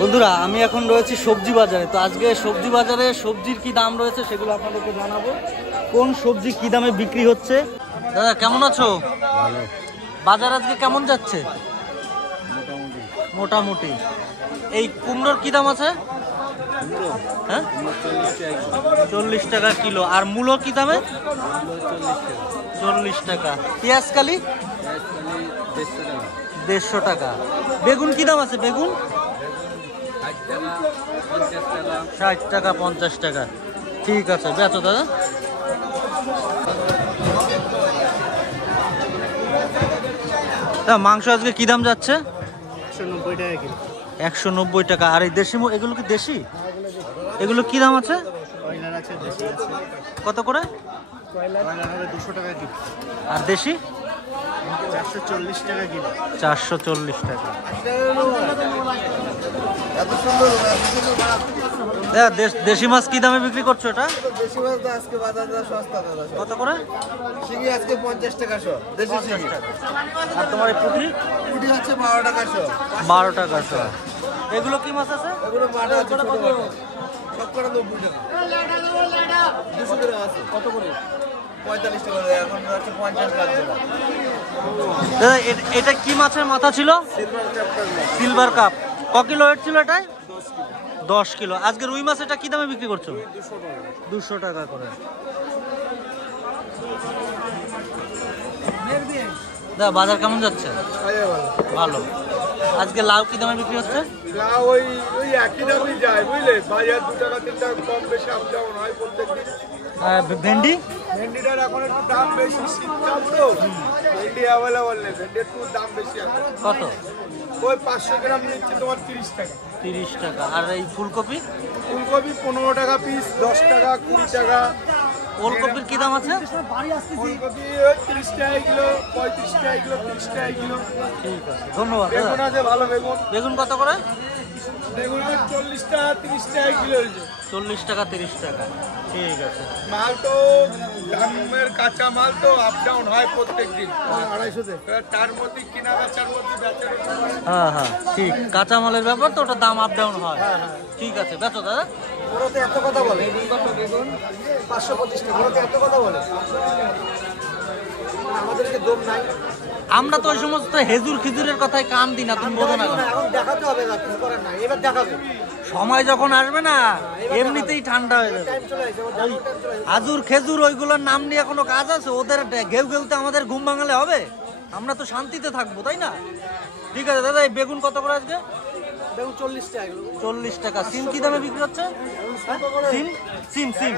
বন্ধুরা আমি এখন রয়েছি সবজি বাজারে। তো আজকে সবজি বাজারে সবজির কি দাম রয়েছে সেগুলো আপনাদেরকে জানাবো। কোন সবজি কি দামে বিক্রি হচ্ছে। দাদা কেমন আছো? ভালো। বাজার আজকে কেমন যাচ্ছে? মোটামুটি। এই কুমড়োর কি দাম আছে? হ্যাঁ 40 টাকা কিলো। আর মূলো কি দামে? 40 টাকা। পেঁয়াজ কালি 150 টাকা। বেগুন কি দাম আছে? বেগুন 60 টাকা 50 টাকা। ঠিক আছে, বেচো দাদা। মাংস আজকে কি দাম যাচ্ছে? 190 টাকা কিলো। 190 টাকা। আর এই দেশি এগুলো কি দেশি? এগুলো কি দাম আছে? কত করে? 200 টাকা কিলো। আর দেশি 440 টাকা কিলো। 440 টাকা। দেশি মাছ কি দামে বিক্রি করছো এটা? দেশি মাছ তো আজকে বাজারে সস্তা দাদা। কত করে? শিঙি আজকে 50 টাকা শো। দেশি শিঙি। আর তোমার এই পুঁটি? পুঁটি হচ্ছে 12 টাকা শো। 12 টাকা শো। এগুলো কি মাছ আছে? এগুলো মাটা আছে ছোট মাছ। সব করে 90 টাকা। 200 করে আছে। কত করে? 45 টাকা। এখন হচ্ছে 50 লাগবে না। দাদা এটা কি মাছের মাথা ছিল? Silver cup. ক কিলো ওয়েট ছিল এটা? 10 কিলো। আজকে রুই মাছ এটা কি দামে বিক্রি করছো? 200 টাকা করে। দাদা বাজার কেমন যাচ্ছে? ভালো। আজকে লাউ কি দামে বিক্রি হচ্ছে? লাউ ওই একই দামই যায় বুঝলে। বাজার 2 টাকা 3 টাকা কম বেশি আপ ডাউন হয় প্রত্যেকদিন। ভেন্ডি? ভেন্ডিটার এখন একটু দাম বেশি, শীতকাল তো। ভেন্ডি অ্যাভেলেবল নেই, ভেন্ডির একটু দাম বেশি আছে। কত? ওই 500 গ্রাম নিচ্ছে তোমার 30 টাকা। 30 টাকা। আর এই ফুলকপি? ফুলকপি 15 টাকা পিস, 10 টাকা 20 টাকা। ওলকপির কি দাম আছে? ফুলকপি ওই 30 টাকা কিলো, 35 টাকা কিলো, 30 টাকা কিলো। ঠিক আছে, ধন্যবাদ। বেগুন আছে ভালো বেগুন। বেগুন কত করে? বেগুন 40 টাকা 30 টাকা কিলো হয়েছে। 40 টাকা 30 টাকা। ঠিক আছে। মাল তো দামের কাঁচা মাল তো আপ ডাউন হয় প্রত্যেক দিন। 250 তার মধ্যে কিনা বেচার মধ্যে বেচার। হ্যাঁ হ্যাঁ ঠিক। কাঁচা মালের ব্যাপার তো, ওটা দাম আপ ডাউন হয়। ঠিক আছে, বেচো দাদা। ওরাতে এত কথা বলে। বেগুন 525 টাকা। ওরাতে এত কথা বলে। আমাদেরকে দম নাই। আমরা তো ওই সমস্ত হেজুর খিজুরের কথায় কান দিই না, তুমি বোঝো না কেন? এখন দেখাতে হবে না, কিছু করার নাই। এবার দেখাবে। সময় যখন আসবে না এমনিতেই ঠান্ডা হয়ে যাবে। টাইম চলে আসে। ওই আজুর খেজুর ওইগুলোর নাম নিয়ে কোনো কাজ আছে? ওদের ঘেউ ঘেউতে আমাদের ঘুম ভাঙালে হবে? আমরা তো শান্তিতে থাকবো, তাই না? ঠিক আছে দাদা। এই বেগুন কত করে আজকে? বেগুন 40 টাকা। 40 টাকা। সিম কি দামে বিক্রি হচ্ছে? সিম সিম সিম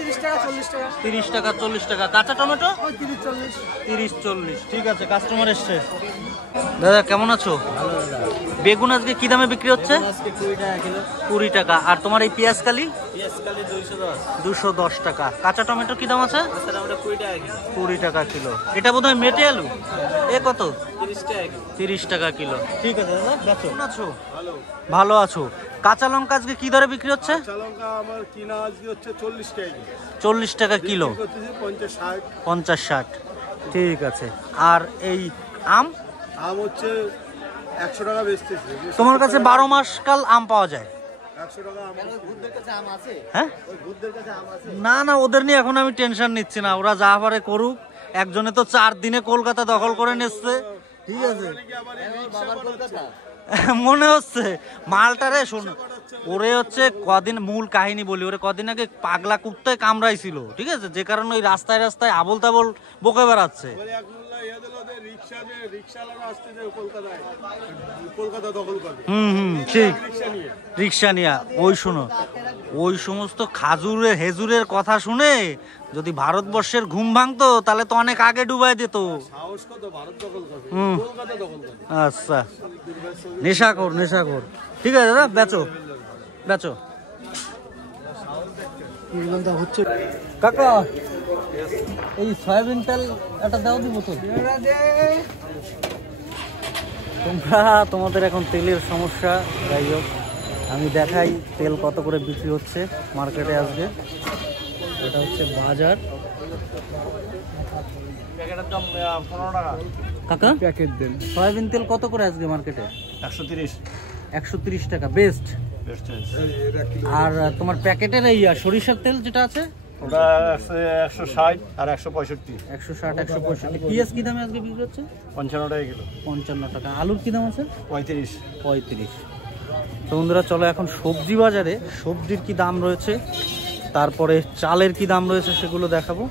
30 টাকা 40 টাকা। 30 টাকা 40 টাকা। কাঁচা টমেটো 30 40। 30 40। ঠিক আছে, কাস্টমার এসছে। দাদা কেমন আছো? বেগুন আজকে কি দামে বিক্রি হচ্ছে? আজকে 20 টাকা কিলো। 20 টাকা। আর তোমার এই পেঁয়াজ কালি? পেঁয়াজ কালি 210। 210 টাকা। কাঁচা টমেটো কি দাম আছে? আচ্ছা আমরা 20 টাকা কিলো। 20 টাকা কিলো। এটা বোধহয় মেটে আলু। এ কত? 30 টাকা কিলো। 30 টাকা কিলো। ঠিক আছে দাদা, বেচো। কেমন আছো? ভালো। ভালো আছো। কাঁচা লঙ্কা আজকে কি দরে বিক্রি হচ্ছে? কাঁচা লঙ্কা আমার কিনা আজকে হচ্ছে 40 টাকা কিলো। 40 টাকা কিলো। বিক্রি করতেছি 50 60। 50 60। ঠিক আছে। আর এই আম? আম হচ্ছে 100 টাকা বেচতেছি। তোমার কাছে 12 মাস কাল আম পাওয়া যায়? 100 টাকা আম। ভূতদের কাছে আম আছে? হ্যাঁ ওই ভূতদের কাছে আম আছে? না না, ওদের নিয়ে এখন আমি টেনশন নিচ্ছি না। ওরা যা পারে করুক। একজনে তো 4 দিনে কলকাতা দখল করে নিচ্ছে। ঠিক আছে, বাবার কলকাতা মনে হচ্ছে মালটারে। শোন, ওরে হচ্ছে কদিন মূল কাহিনী বলি। ওরে কদিন আগে পাগলা কুত্তায় কামড়াইছিল, ঠিক আছে? যে কারণে ওই রাস্তায় রাস্তায় আবল তাবল বকে বেড়াচ্ছে। কলকাতা দখল করে। ঠিক। রিক্সা নিয়ে ওই শোনো, ওই সমস্ত খাজুরের হেজুরের কথা শুনে যদি ভারতবর্ষের ঘুম ভাঙতো তাহলে তো অনেক আগে ডুবাই দিত। সাহস কত ভারত দখল করে, কলকাতা দখল করে। আচ্ছা, নেশাখোর নেশাখোর। ঠিক আছে দাদা, বেচো বেচো। হচ্ছে কাকা এই সয়াবিন তেল একটা দাও দিব তো। তোমরা তোমাদের এখন তেলের সমস্যা, যাই হোক আমি দেখাই তেল কত করে বিক্রি হচ্ছে মার্কেটে আজকে। এটা হচ্ছে বাজার। প্যাকেটের দাম 15 টাকা। কাকা প্যাকেট দেন। সয়াবিন তেল কত করে আজকে মার্কেটে? 130। 130 টাকা বেস্ট। আর তোমার প্যাকেটের এই সরিষার তেল যেটা আছে ওটা আছে 160 আর 165। 160 165। পেঁয়াজ কি দামে আজকে বিক্রি হচ্ছে? 55 টাকা কিলো। 55 টাকা। আলুর কি দাম আছে? 35। 35। তো বন্ধুরা চলো এখন সবজি বাজারে সবজির কি দাম রয়েছে, তারপরে চালের কি দাম রয়েছে সেগুলো দেখাবো।